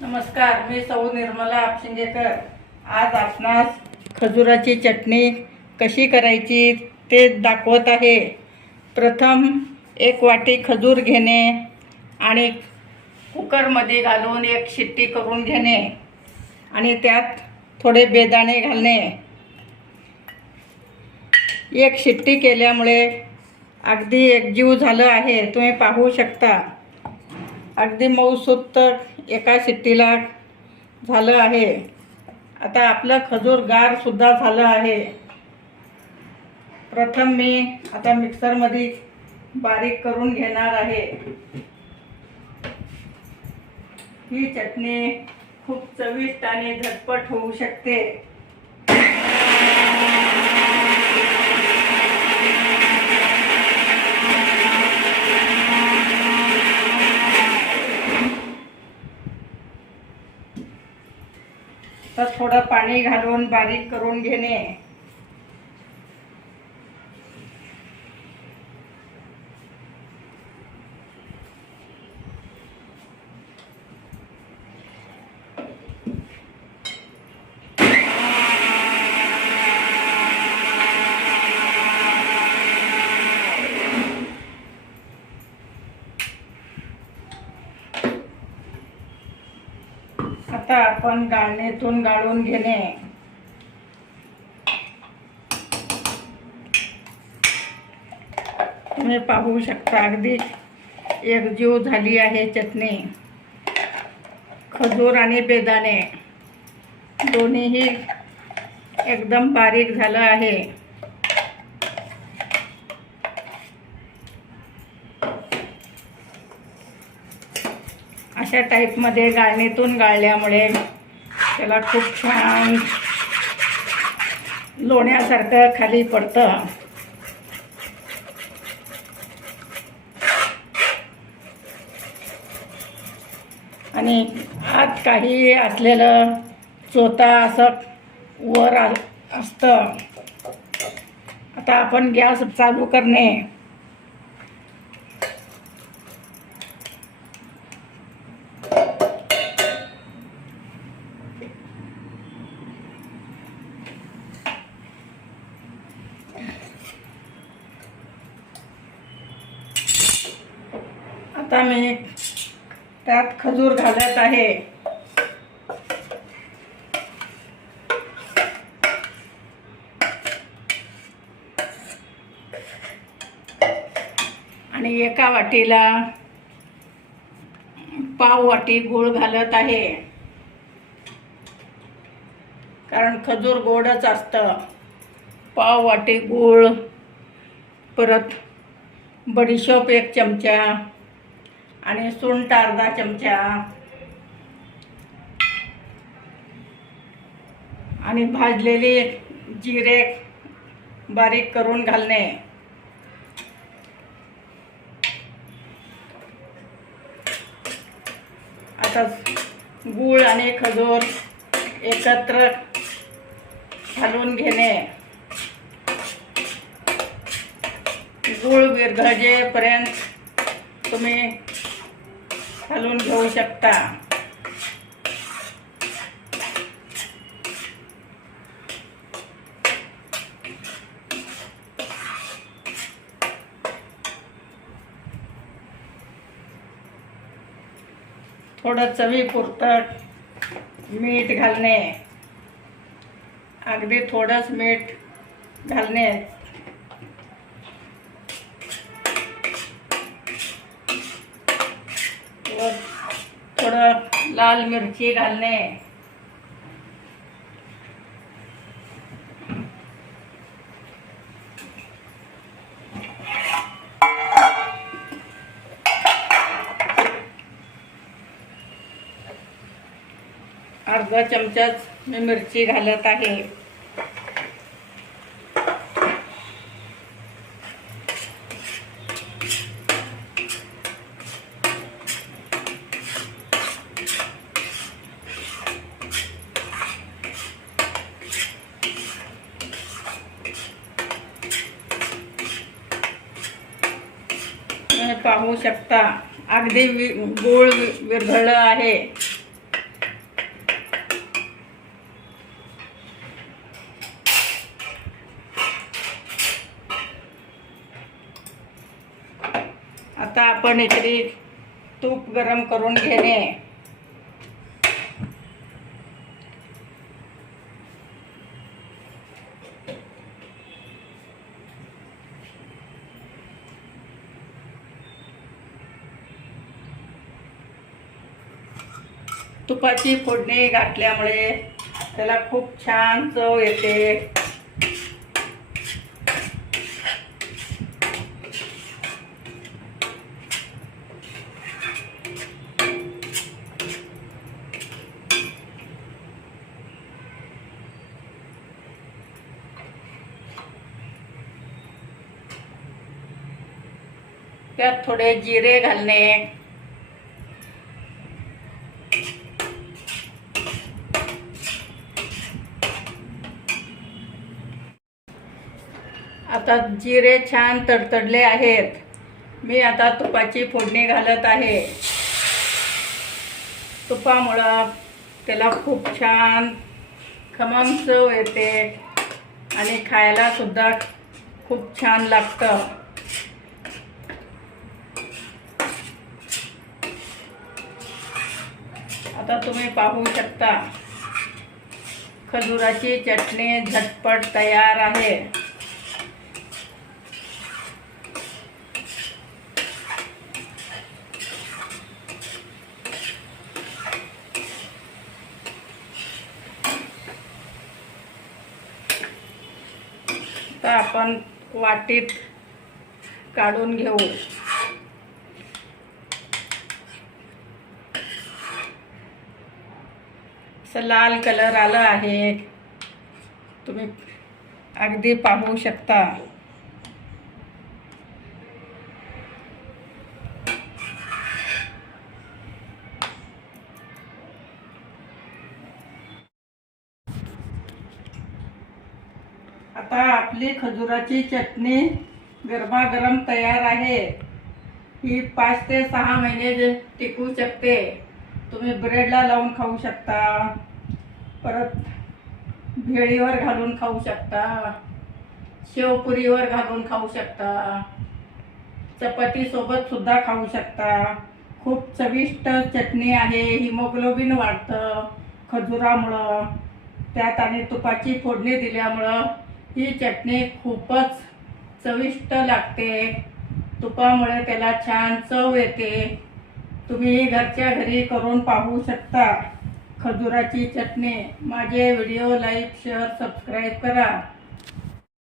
नमस्कार मी सौ निर्मला आपशिंगेकर. आज आपणास खजुराची चटणी कशी करायची ते दाखवत आहे. प्रथम एक वाटी खजूर घेणे आणि कुकरमध्ये घालून एक शिट्टी करून घेणे आणि त्यात थोडे बेदाणे घालणे. एक शिट्टी केल्यामुळे अगदी एकजीव झालं आहे. तुम्ही पाहू शकता. अगदी मऊसूत एका शिट्टीला झालं आहे. आता आपलं खजूर गारसुद्धा झालं आहे. प्रथम मी आता मिक्सरमध्ये बारीक करून घेणार आहे. ही चटणी खूप चविष्ट आणि झटपट होऊ शकते. थोडं पाणी घालून बारीक करून घेणे. आता आपण गाळणीतून गाळून घेणे. तुम्ही पाहू शकता अगदी एकजीव झाली आहे चटणी. खजूर आणि बेदाणे. दोन्हीही एकदम बारीक झालं आहे. अशा टाईपमध्ये गाळणीतून गाळल्यामुळे त्याला खूप छान लोण्यासारखं खाली पडतं. आणि आत काही असलेलं चोता असं वर आ असतं. आता आपण गॅस चालू करणे. आता मी त्यात खजूर घालत आहे. आणि एका वाटीला पाव वाटी गूळ घालत आहे. कारण खजूर गोडच असतं. पाव वाटी गूळ परत बडीशोप एक चमचा आणि सुंट अर्धा चमचा. आणि भाजलेले जिरे बारीक करून घालणे. आता गूळ आणि खजूर एकत्र घालून घेणे. गूळ विरघळजेपर्यंत तुम्ही घालून घेऊ शकता. थोडं चवीपुरतं मीठ घालणे. अगदी थोडंच मीठ घालणे. थोडं लाल मिरची घालणे. अर्धा चमचाच मी मिरची घालत आहे. पाहू शकता. अगदी गोळ विरघळलं आहे. आता आपण इकडे तूप गरम करून घेणे. तुपाची फोडणी घातल्यामुळे त्याला खूप छान चव येते. त्यात थोडे जिरे घालणे. आता जिरे छान तडतडले आहेत. मी आता तुपाची फोडणी घालत आहे. तुपामुळं त्याला खूप छान खमम चव येते आणि खायला सुद्धा खूप छान लागतं. आता तुम्ही पाहू शकता. खजुराची चटणी झटपट तयार आहे. तर आपण वाटीत काढून घेऊ. असं लाल कलर आलं आहे. तुम्ही अगदी पाहू शकता. आता आपली खजुराची चटणी गरमागरम तयार आहे. ही पाच ते सहा महिने जे टिकू शकते. तुम्ही ब्रेडला लावून खाऊ शकता. परत भेळीवर घालून खाऊ शकता. शेवपुरीवर घालून खाऊ शकता. चपातीसोबत सुद्धा खाऊ शकता. खूप चविष्ट चटणी आहे. हिमोग्लोबिन वाढतं खजुरामुळं. त्यात आणि तुपाची फोडणी दिल्यामुळं ही चटणी खूपच चविष्ट लागते. तुपामुळे त्याला छान चव येते. तुम्ही घरच्या घरी करून पाहू शकता खजुराची चटणी. माझे व्हिडिओ लाईक शेअर सबस्क्राईब करा.